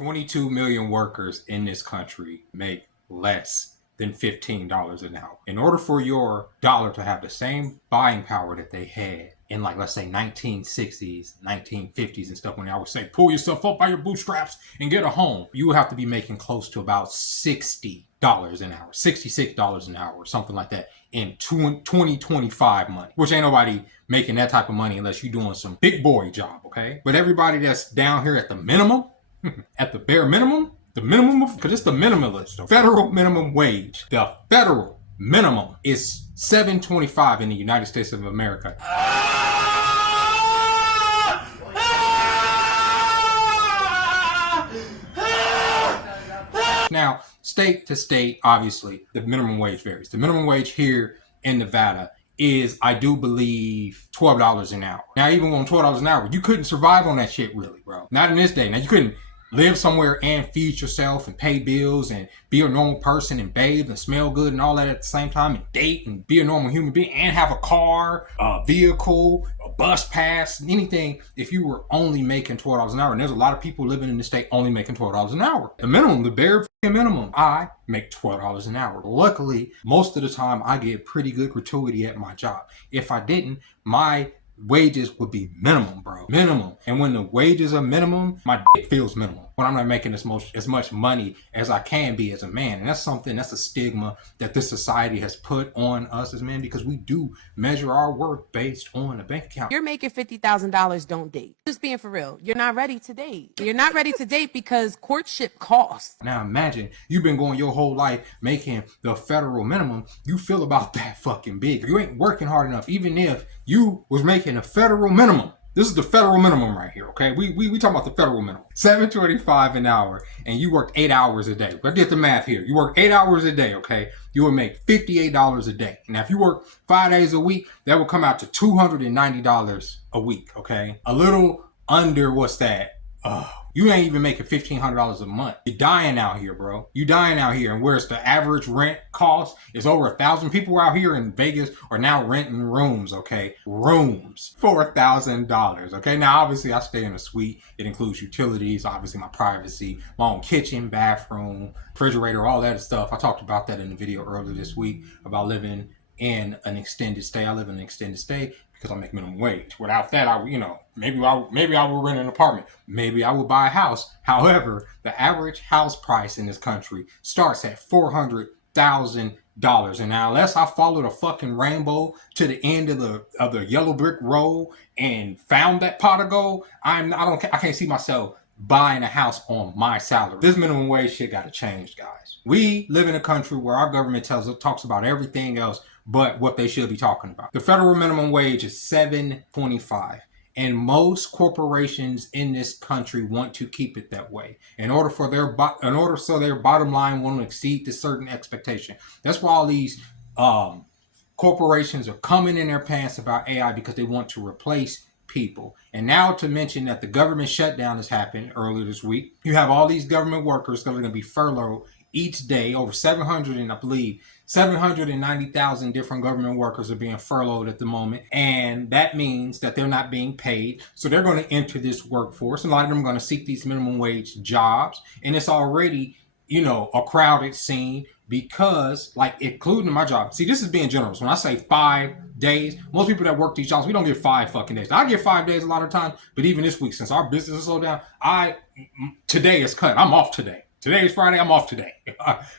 22 million workers in this country make less than $15 an hour. In order for your dollar to have the same buying power that they had in, like, let's say 1960s, 1950s and stuff, when they always say, pull yourself up by your bootstraps and get a home, you would have to be making close to about $60 an hour, $66 an hour, something like that in 2025 money, which ain't nobody making that type of money unless you're doing some big boy job, okay? But everybody that's down here at the minimum, at the bare minimum, the minimum, because it's the minimalist, the federal minimum wage. The federal minimum is $7.25 in the United States of America. Now, state to state, obviously, the minimum wage varies. The minimum wage here in Nevada is, I do believe, $12 an hour. Now, even on $12 an hour, you couldn't survive on that shit, really, bro. Not in this day. Now, you couldn't live somewhere and feed yourself and pay bills and be a normal person and bathe and smell good and all that at the same time and date and be a normal human being and have a car, a vehicle, a bus pass, anything if you were only making $12 an hour. And there's a lot of people living in the state only making $12 an hour. The minimum, the bare minimum, I make $12 an hour. Luckily, most of the time I get pretty good gratuity at my job. If I didn't, my wages would be minimum, bro. Minimum. And when the wages are minimum, my dick feels minimum. When I'm not making as much money as I can be as a man. And that's a stigma that this society has put on us as men, because we do measure our worth based on a bank account. You're making $50,000, don't date. Just being for real. You're not ready to date. You're not ready to date because courtship costs. Now imagine you've been going your whole life making the federal minimum. You feel about that fucking big. You ain't working hard enough. Even if you was making a federal minimum. This is the federal minimum right here, okay? We talking about the federal minimum. $7.25 an hour, and you worked 8 hours a day. Let's get the math here. You work 8 hours a day, okay? You would make $58 a day. Now, if you work 5 days a week, that would come out to $290 a week, okay? A little under, what's that? You ain't even making $1,500 a month. You're dying out here, bro. You dying out here. And where's the average rent cost is over 1,000 people out here in Vegas are now renting rooms, okay? Rooms for $1,000, okay? Now, obviously, I stay in a suite. It includes utilities, obviously my privacy, my own kitchen, bathroom, refrigerator, all that stuff. I talked about that in the video earlier this week about living in an extended stay. I live in an extended stay because I make minimum wage. Without that, maybe I would rent an apartment. Maybe I would buy a house. However, the average house price in this country starts at $400,000. And now, unless I follow the fucking rainbow to the end of the yellow brick road and found that pot of gold, I can't see myself buying a house on my salary. This minimum wage shit got to change, guys. We live in a country where our government talks about everything else but what they should be talking about. The federal minimum wage is $7.25, and most corporations in this country want to keep it that way in order so their bottom line won't exceed this certain expectation. That's why all these corporations are coming in their pants about AI, because they want to replace people. And now, to mention that the government shutdown has happened earlier this week, you have all these government workers that are going to be furloughed each day. Over 790,000 different government workers are being furloughed at the moment. And that means that they're not being paid. So they're going to enter this workforce. And a lot of them are going to seek these minimum wage jobs. And it's already, a crowded scene because, like, including my job. See, this is being generous. When I say 5 days, most people that work these jobs, we don't get 5 fucking days. I get 5 days a lot of times. But even this week, since our business is slowed down, today is cut. I'm off today. Today is Friday. I'm off today,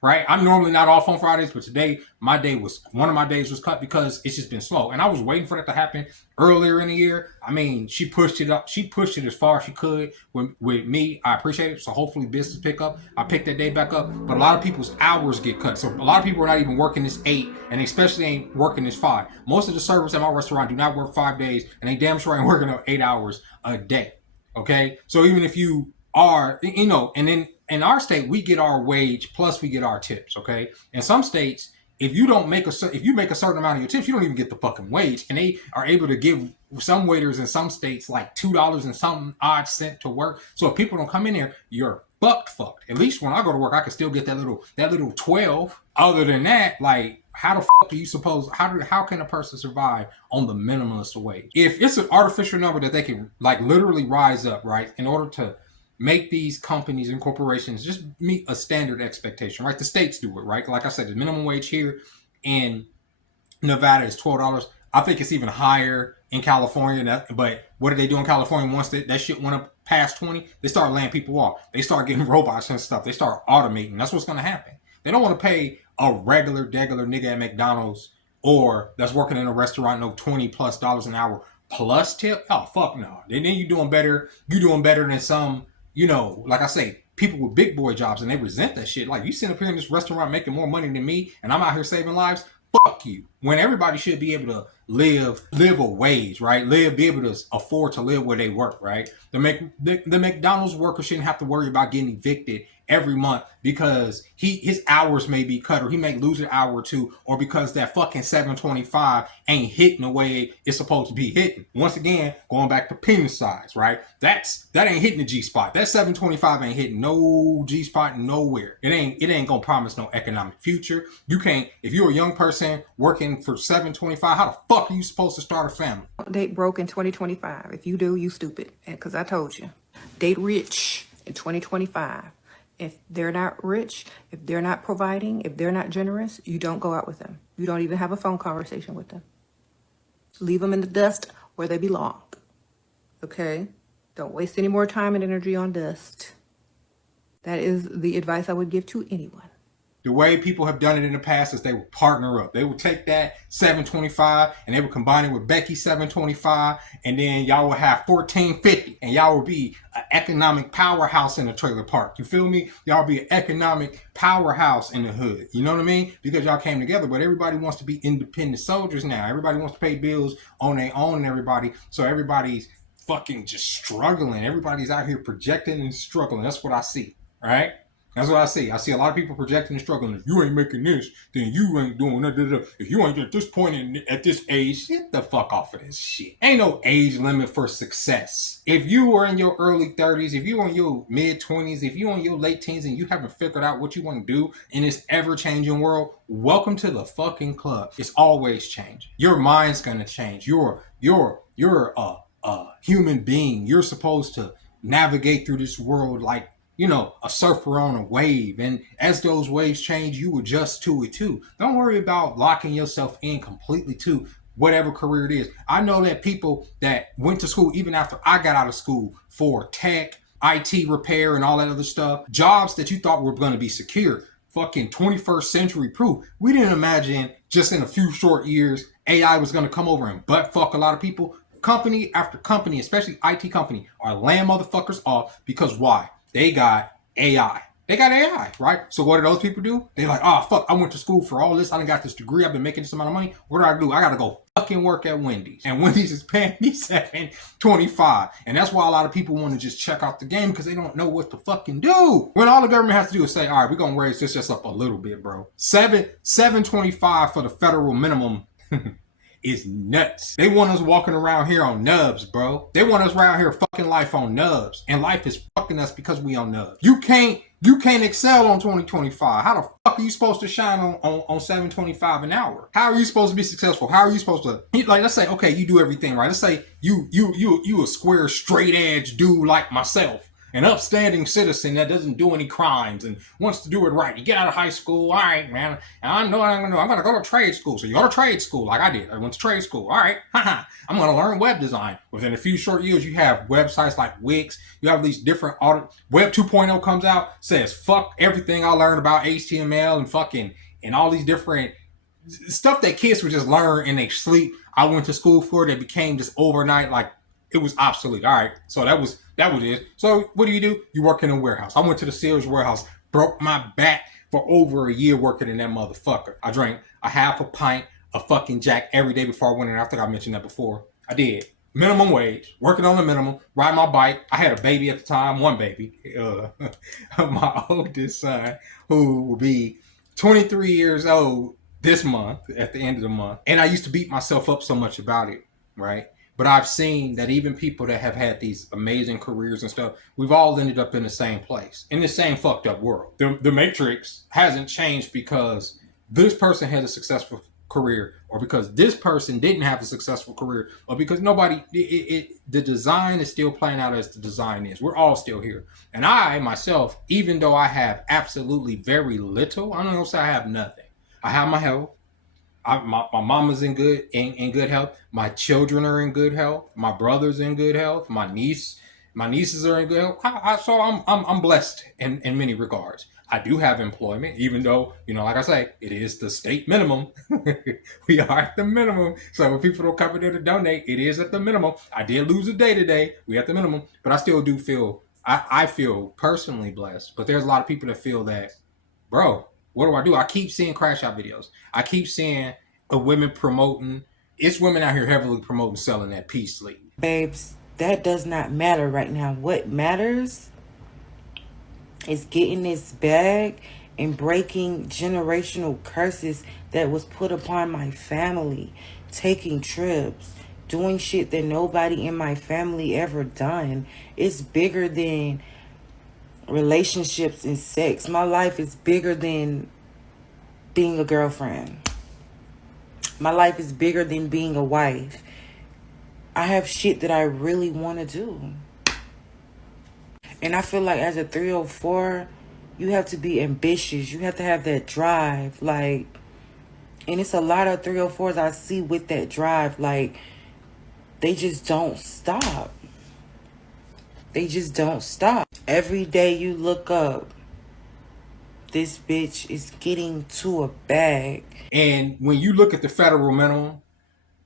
right? I'm normally not off on Fridays, but today one of my days was cut because it's just been slow. And I was waiting for that to happen earlier in the year. I mean, she pushed it up. She pushed it as far as she could with me. I appreciate it. So hopefully business pick up. I pick that day back up. But a lot of people's hours get cut. So a lot of people are not even working this 8, and especially ain't working this 5. Most of the servers at my restaurant do not work 5 days, and they damn sure ain't working 8 hours a day. Okay? So even if you are, and then in our state, we get our wage plus we get our tips, okay? In some states, if you make a certain amount of your tips, you don't even get the fucking wage. And they are able to give some waiters in some states like $2 and some odd cent to work. So if people don't come in there, you're fucked. At least when I go to work, I can still get that little 12. Other than that, like, how the fuck do you suppose, how can a person survive on the minimalist wage? If it's an artificial number that they can, like, literally rise up, right, in order to make these companies and corporations just meet a standard expectation, right? The states do it, right? Like I said, the minimum wage here in Nevada is $12. I think it's even higher in California. But what did they do in California once that shit went up past 20? They started laying people off. They start getting robots and stuff. They start automating. That's what's going to happen. They don't want to pay a regular nigga at McDonald's or that's working in a restaurant no $20+ an hour plus tip. Oh fuck no. Then you doing better. You doing better than some, like I say, people with big boy jobs, and they resent that shit. Like, you sitting up here in this restaurant making more money than me, and I'm out here saving lives. Fuck you. When everybody should be able to live a wage, right? Be able to afford to live where they work, right? The McDonald's worker shouldn't have to worry about getting evicted every month because his hours may be cut, or he may lose an hour or two, or because that fucking 725 ain't hitting the way it's supposed to be hitting. Once again, going back to penis size, right? That ain't hitting the G spot. That 725 ain't hitting no G spot nowhere. It ain't gonna promise no economic future. You can't, if you're a young person working for 725, how the fuck are you supposed to start a family? Date broke in 2025. If you do, you stupid. Because I told you. Date rich in 2025. If they're not rich, if they're not providing, if they're not generous, you don't go out with them. You don't even have a phone conversation with them. Leave them in the dust where they belong. Okay? Don't waste any more time and energy on dust. That is the advice I would give to anyone. The way people have done it in the past is they would partner up. They would take that 725 and they would combine it with Becky's 725, and then y'all would have 1450, and y'all would be an economic powerhouse in a trailer park. You feel me? Y'all be an economic powerhouse in the hood. You know what I mean? Because y'all came together, but everybody wants to be independent soldiers now. Everybody wants to pay bills on their own and everybody. So everybody's fucking just struggling. Everybody's out here projecting and struggling. That's what I see, right? That's what I see. I see a lot of people projecting and struggling. If you ain't making this, then you ain't doing that. If you ain't at this point at this age, get the fuck off of this shit. Ain't no age limit for success. If you are in your early 30s, if you are in your mid 20s, if you are in your late teens and you haven't figured out what you want to do in this ever-changing world, welcome to the fucking club. It's always changing. Your mind's gonna change. You're a human being. You're supposed to navigate through this world like, a surfer on a wave. And as those waves change, you adjust to it too. Don't worry about locking yourself in completely to whatever career it is. I know that people that went to school, even after I got out of school, for tech, IT repair, and all that other stuff, jobs that you thought were going to be secure, fucking 21st century proof. We didn't imagine just in a few short years, AI was going to come over and butt fuck a lot of people. Company after company, especially IT company, are laying motherfuckers off because why? They got AI. They got AI, right? So what do those people do? They're like, oh, fuck, I went to school for all this. I done got this degree. I've been making this amount of money. What do? I got to go fucking work at Wendy's. And Wendy's is paying me $7.25. And that's why a lot of people want to just check out the game because they don't know what to fucking do. When all the government has to do is say, all right, we're going to raise this just up a little bit, bro. $7.25 for the federal minimum is nuts. They want us walking around here on nubs, bro. They want us around here fucking life on nubs. And life is fucking us because we on nubs. You can't excel on 2025. How the fuck are you supposed to shine on 725 an hour? How are you supposed to be successful? How are you supposed to, like, let's say, okay, you do everything right. Let's say you a square, straight edge dude like myself. An upstanding citizen that doesn't do any crimes and wants to do it right. You get out of high school, all right, man. And I know what I'm going to do. I'm going to go to trade school. So you go to trade school like I did. I went to trade school. All right, I'm going to learn web design. Within a few short years, you have websites like Wix. You have these different Web 2.0 comes out, says fuck everything I learned about HTML and fucking and all these different stuff that kids would just learn in their sleep. I went to school for it. It became just overnight, like it was obsolete. All right, so that was it. So what do? You work in a warehouse. I went to the Sears warehouse, broke my back for over a year working in that motherfucker. I drank a half a pint of fucking Jack every day before I went in. I think I mentioned that before. I did. Minimum wage, working on the minimum, riding my bike. I had a baby at the time, one baby. My oldest son, who will be 23 years old this month, at the end of the month. And I used to beat myself up so much about it, right? But I've seen that even people that have had these amazing careers and stuff, we've all ended up in the same place, in the same fucked up world. The matrix hasn't changed because this person had a successful career, or because this person didn't have a successful career, or because the design is still playing out as the design is. We're all still here. And I myself, even though I have absolutely very little, I'm not gonna say I have nothing. I have my health. My mama's in good health. My children are in good health. My brother's in good health. My nieces are in good health. So I'm blessed in many regards. I do have employment, even though, like I say, it is the state minimum. We are at the minimum. So when people don't come in there to donate, it is at the minimum. I did lose a day today. We at the minimum, but I still do feel I feel personally blessed. But there's a lot of people that feel that, bro, what do? I keep seeing crash out videos. I keep seeing women promoting. It's women out here heavily promoting selling that peace sleep. Babes, that does not matter right now. What matters is getting this bag and breaking generational curses that was put upon my family. Taking trips, doing shit that nobody in my family ever done. It's bigger than relationships and sex. My life is bigger than being a girlfriend. My life is bigger than being a wife. I have shit that I really want to do. And I feel like as a 304, you have to be ambitious. You have to have that drive. Like, and it's a lot of 304s I see with that drive. Like, they just don't stop. They just don't stop. Every day you look up, this bitch is getting to a bag. And when you look at the federal minimum,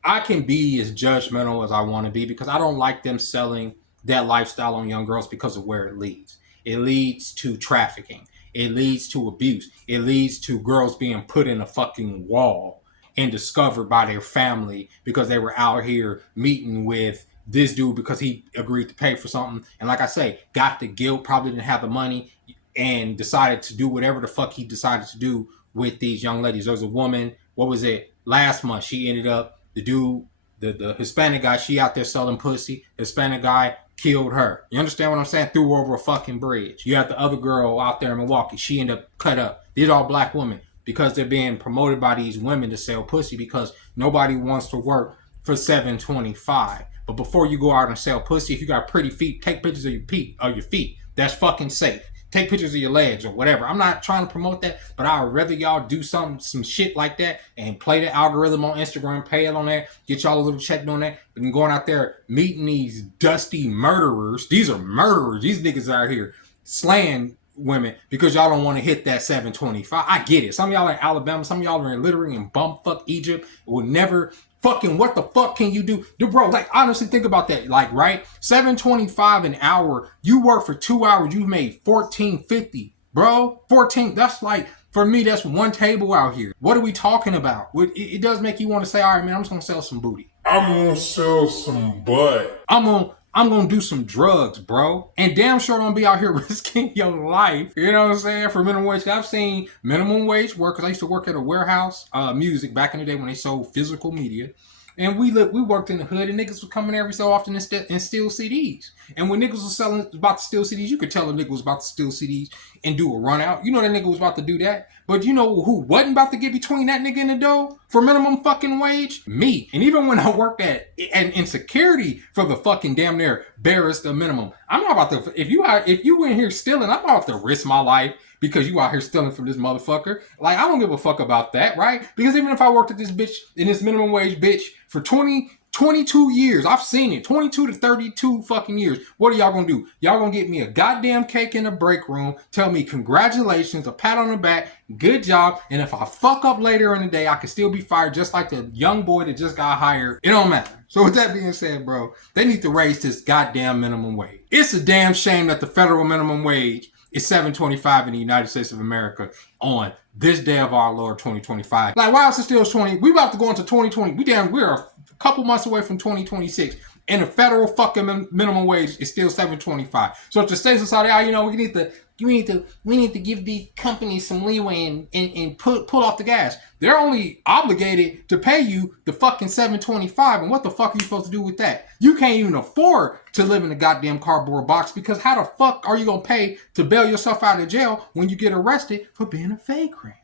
I can be as judgmental as I want to be because I don't like them selling that lifestyle on young girls because of where it leads. It leads to trafficking. It leads to abuse. It leads to girls being put in a fucking wall and discovered by their family because they were out here meeting with this dude because he agreed to pay for something. And like I say, got the guilt, probably didn't have the money, and decided to do whatever the fuck he decided to do with these young ladies. There was a woman, what was it, last month, she ended up, the dude, the Hispanic guy, she out there selling pussy. Hispanic guy killed her. You understand what I'm saying? Threw her over a fucking bridge. You have the other girl out there in Milwaukee. She ended up cut up. These are all black women because they're being promoted by these women to sell pussy because nobody wants to work for $7.25. But before you go out and sell pussy, if you got pretty feet, take pictures of your feet. That's fucking safe. Take pictures of your legs or whatever. I'm not trying to promote that, but I would rather y'all do some shit like that and play the algorithm on Instagram, pay it on that, get y'all a little check on that, than going out there meeting these dusty murderers. These are murderers. These niggas out here slaying women because y'all don't want to hit that 725. I get it. Some of y'all are in Alabama, some of y'all are literally in bumfuck Egypt, will never fucking, what the fuck can you do? Dude, bro, like, honestly, think about that. Like, right? $7.25 an hour. You work for 2 hours, you've made $14.50. Bro, 14, that's like, for me, that's one table out here. What are we talking about? It does make you want to say, all right, man, I'm just going to sell some booty. I'm going to sell some butt. I'm going to do some drugs, bro. And damn sure don't be out here risking your life. You know what I'm saying? For minimum wage. I've seen minimum wage work because I used to work at a warehouse, music, back in the day when they sold physical media. And we worked in the hood, and niggas would come in every so often and steal CDs. And when niggas was about to steal CDs, you could tell a nigga was about to steal CDs and do a run out. You know that nigga was about to do that. But you know who wasn't about to get between that nigga and the dough for minimum fucking wage? Me. And even when I worked in security for the fucking damn near barest of minimum, I'm not about to, if you in here stealing, I'm about to risk my life because you out here stealing from this motherfucker. Like, I don't give a fuck about that, right? Because even if I worked at this bitch, in this minimum wage bitch for 22 years, I've seen it, 22 to 32 fucking years, what are y'all gonna do? Y'all gonna get me a goddamn cake in the break room, tell me congratulations, a pat on the back, good job, and if I fuck up later in the day, I can still be fired just like the young boy that just got hired. It don't matter. So with that being said, bro, they need to raise this goddamn minimum wage. It's a damn shame that the federal minimum wage is $7.25 in the United States of America on this day of our Lord 2025. Like, why is it still 20? We about to go into 2020. We're a couple months away from 2026. And the federal fucking minimum wage is still $7.25. So if the states decide, we need to give these companies some leeway and pull off the gas. They're only obligated to pay you the fucking $7.25. And what the fuck are you supposed to do with that? You can't even afford to live in a goddamn cardboard box because how the fuck are you going to pay to bail yourself out of jail when you get arrested for being a vagrant?